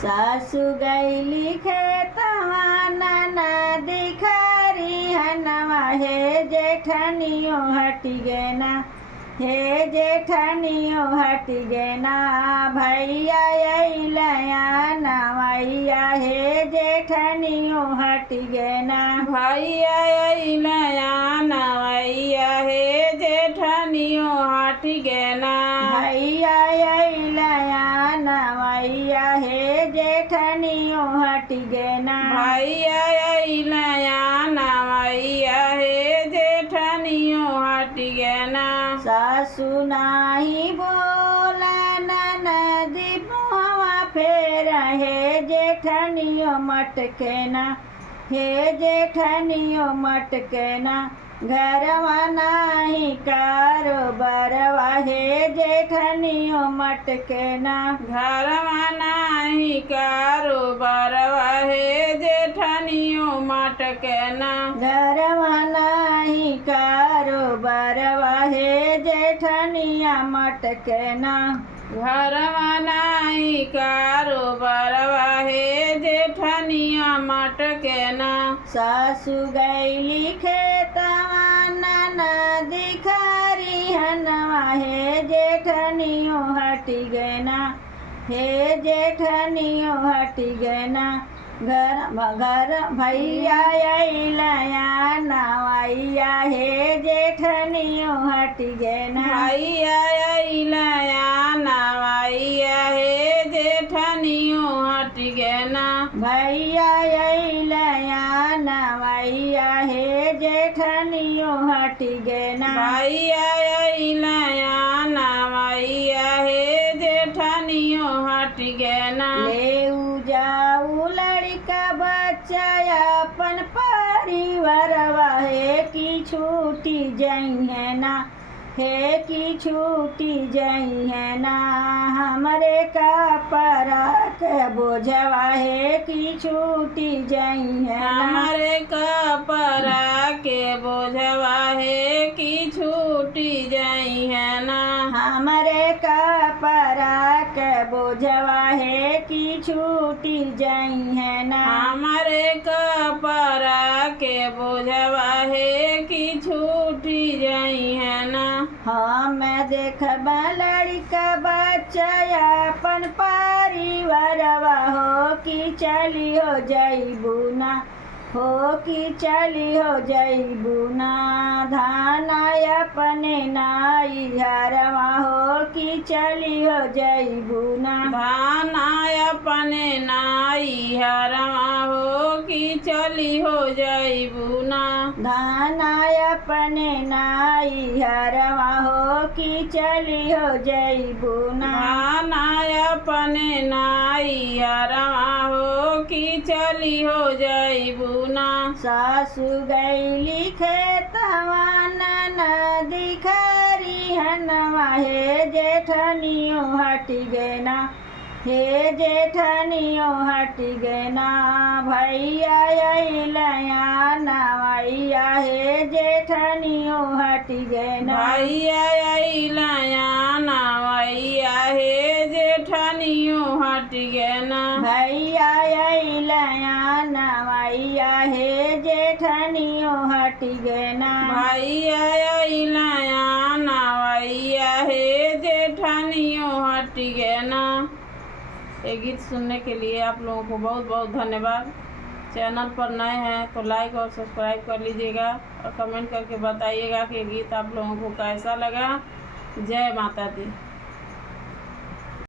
सासु गईली खेतवा ननदी खरिहनवा हे जेठनियो हट गे ना, हे जेठनियो हट गे ना। भैया अइलया नवैया हे जेठनियो हट गे ना, भैया अइलया नवैया हे जेठनियो हट गे ना। भैया अइलया नवैया हे जेठनियो हट गे ना। भैया अइलया नवैया हे जेठनियो हट गे ना। सासु नाही बोला ननदी मुहवा फेर हे जेठनियो मटके ना, हे जेठनियो मटके ना। घरवा नाही कारोबरवा हे जेठनियो मटके ना, घरवा नाही कारोबरवा हे जेठनियो मटके ना। घरवा नाही कारोबरवा हे जेठनिया मटके ना। घरवा नाही कारोबरवा हे जेठनिया मटके ना। सासु गईली खेतवा ननदी खरिहनवा हे जेठनियो हट गे ना, हे जेठनियो हट गे ना। घर भैया अइलया नवैया हे जेठनियो हट गे ना। भैया अइलया नवैया हे जेठनियो हट गे ना। भैया अइलया नवैया हे जेठनियो हट गे ना। भैया अइलया नवैया हे जेठनियो हट गे ना। ले जाऊ लड़का बच्चा अपन परिवारवा हे की छूटी जइहे ना, हे की छूटी जइहे ना। हमरे कपड़ा के बोझवा हे की छूटी जइहे ना। हमरे कपड़ा के बोझवा हे की छूटी जइहे ना। हमरे कपड़ा के बोझवा हे की छूटी जइहे ना। हमरे कपड़ा के बोझवा हे की छूटी जइहे ना। हम देखब लड़का बच्चा अपन परिवारवा हो की चली हो जइबू ना, हो की चली हो जइबू ना। धान अपने नाई घरवा हो की चली हो जइबू ना। धान अपने नाई हरवा हो की चली हो जइबू ना। धान अपने नाई हरवा हो की चली हो जइबू ना। धान अपने नाई हरवा हो की चली हो जइबू ना। सासु गईली खेतवा ननदी खरिहनवा हे जेठनियो हट गे ना, हे जेठनियो हट गे ना। भैया अइलया नवैया हे जेठनियो हट गे ना। भैया अइलया नवैया हे जेठनियो हट गे ना। भैया अइलया नवैया हे जेठनियो हट गे ना। भैया अइलया नवैया हे जेठनियो हट गे ना। ये गीत सुनने के लिए आप लोगों को बहुत बहुत धन्यवाद। चैनल पर नए हैं तो लाइक और सब्सक्राइब कर लीजिएगा और कमेंट करके बताइएगा कि ये गीत आप लोगों को कैसा लगा। जय माता दी।